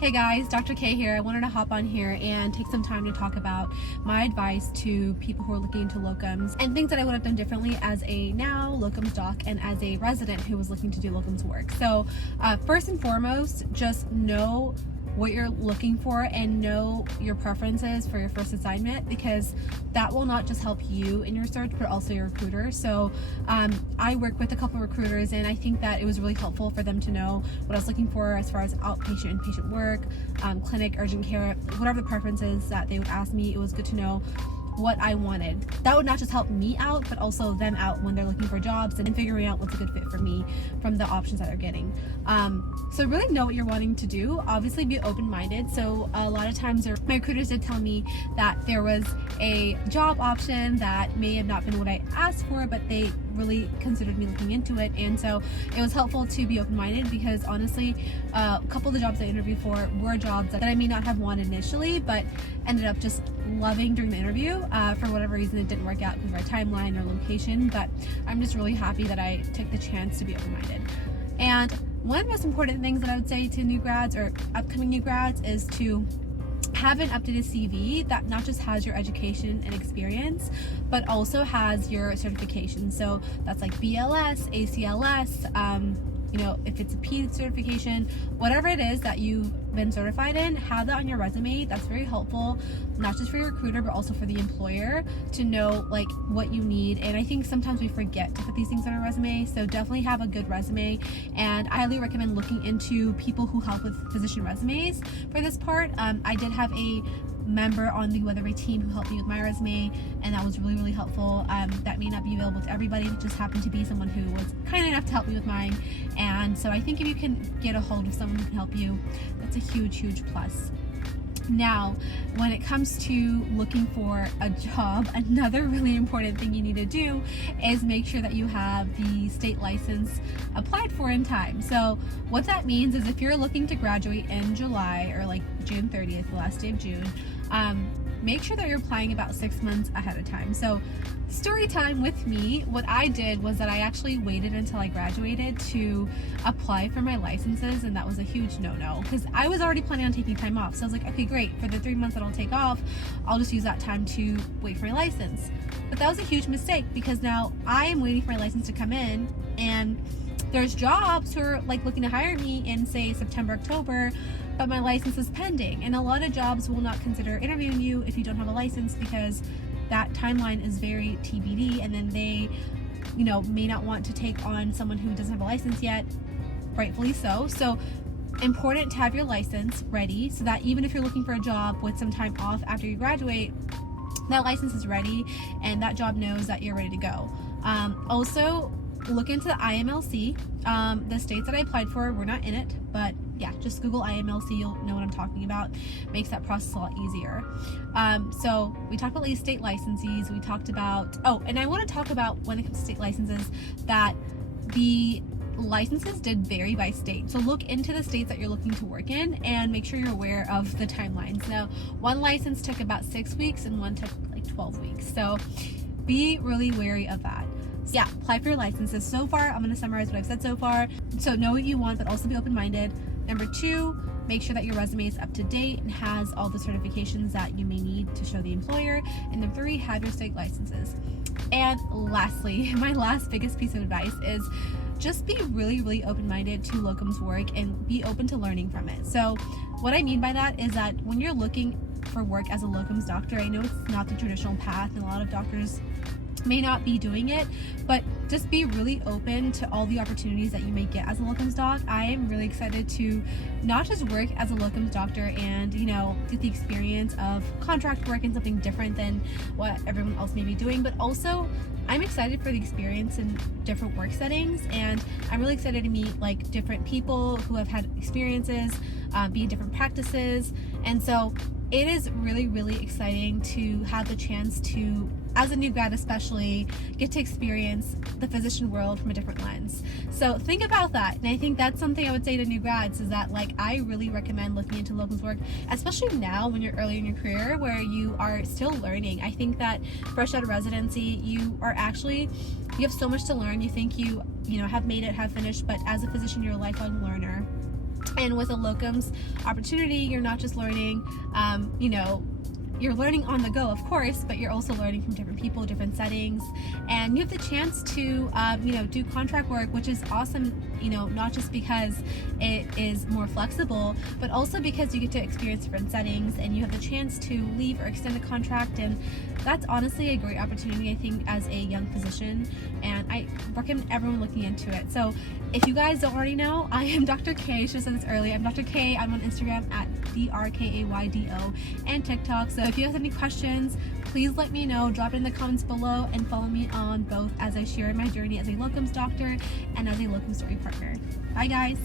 Hey guys, Dr. K here. I wanted to hop on here and take some time to talk about my advice to people who are looking into locums and things that I would have done differently as a now locums doc and as a resident who was looking to do locums work. So first and foremost, just know what you're looking for and know your preferences for your first assignment, because that will not just help you in your search but also your recruiter. So I work with a couple of recruiters, and I think that it was really helpful for them to know what I was looking for as far as outpatient, inpatient work, clinic, urgent care, whatever the preferences that they would ask me. It was good to know what I wanted. That would not just help me out, but also them out when they're looking for jobs and figuring out what's a good fit for me from the options that they're getting. So really know what you're wanting to do. Obviously be open-minded. So a lot of times my recruiters did tell me that there was a job option that may have not been what I asked for, but they really considered me looking into it. And so it was helpful to be open-minded, because honestly a couple of the jobs I interviewed for were jobs that I may not have wanted initially, but ended up just loving during the interview. For whatever reason it didn't work out because of our timeline or location, but I'm just really happy that I took the chance to be open-minded. And one of the most important things that I would say to new grads or upcoming new grads is to have an updated CV that not just has your education and experience, but also has your certification. So that's like BLS, ACLS, if it's a PED certification, whatever it is that you've been certified in, have that on your resume. That's very helpful, not just for your recruiter, but also for the employer to know like what you need. And I think sometimes we forget to put these things on our resume. So definitely have a good resume. And I highly recommend looking into people who help with physician resumes for this part. I did have a member on the Weatherby team who helped me with my resume, and that was really helpful. That may not be available to everybody. It just happened to be someone who was kind enough to help me with mine. And so I think if you can get a hold of someone who can help you, that's a huge plus. Now, when it comes to looking for a job, another really important thing you need to do is make sure that you have the state license applied for in time. So what that means is if you're looking to graduate in July or like June 30th, the last day of June, make sure that you're applying about 6 months ahead of time. So story time with me, what I did was that I actually waited until I graduated to apply for my licenses, and that was a huge no-no because I was already planning on taking time off. So I was like, okay, great, for the 3 months that I'll take off, I'll just use that time to wait for my license. But that was a huge mistake, because now I am waiting for my license to come in, and there's jobs who are like looking to hire me in say September, October, but my license is pending. And a lot of jobs will not consider interviewing you if you don't have a license, because that timeline is very TBD, and then they may not want to take on someone who doesn't have a license yet, rightfully so. So important to have your license ready, so that even if you're looking for a job with some time off after you graduate, that license is ready and that job knows that you're ready to go. Also look into the IMLC. The states that I applied for were not in it, but yeah, just Google IMLC, you'll know what I'm talking about. Makes that process a lot easier. So we talked about these state licenses. We talked about, and I want to talk about when it comes to state licenses, that the licenses did vary by state. So look into the states that you're looking to work in and make sure you're aware of the timelines. Now, one license took about 6 weeks and one took like 12 weeks. So be really wary of that. Yeah, apply for your licenses. So far, I'm going to summarize what I've said so far. So know what you want, but also be open-minded. Number 2, make sure that your resume is up to date and has all the certifications that you may need to show the employer. And number 3, have your state licenses. And lastly, my last biggest piece of advice is just be really open-minded to locums work and be open to learning from it. So what I mean by that is that when you're looking for work as a locums doctor, I know it's not the traditional path and a lot of doctors may not be doing it, but just be really open to all the opportunities that you may get as a locums doc. I am really excited to not just work as a locums doctor and get the experience of contract work and something different than what everyone else may be doing, but also I'm excited for the experience in different work settings, and I'm really excited to meet like different people who have had experiences, be in different practices. And so it is really exciting to have the chance to, as a new grad especially, get to experience the physician world from a different lens. So think about that. And I think that's something I would say to new grads, is that like I really recommend looking into locums work, especially now when you're early in your career where you are still learning. I think that fresh out of residency, you have so much to learn. You think you have made it, have finished, but as a physician, you're a lifelong learner. And with a locums opportunity, you're not just learning, you're learning on the go, of course, but you're also learning from different people, different settings, and you have the chance to, do contract work, which is awesome, not just because it is more flexible, but also because you get to experience different settings and you have the chance to leave or extend a contract. And that's honestly a great opportunity, I think, as a young physician, and I recommend everyone looking into it. So if you guys don't already know, I am Dr. K. I should have said this earlier. I'm Dr. K. I'm on Instagram at DRKAYDO and TikTok. So if you have any questions, please let me know. Drop it in the comments below and follow me on both as I share my journey as a locums doctor and as a Locumstory partner. Bye guys.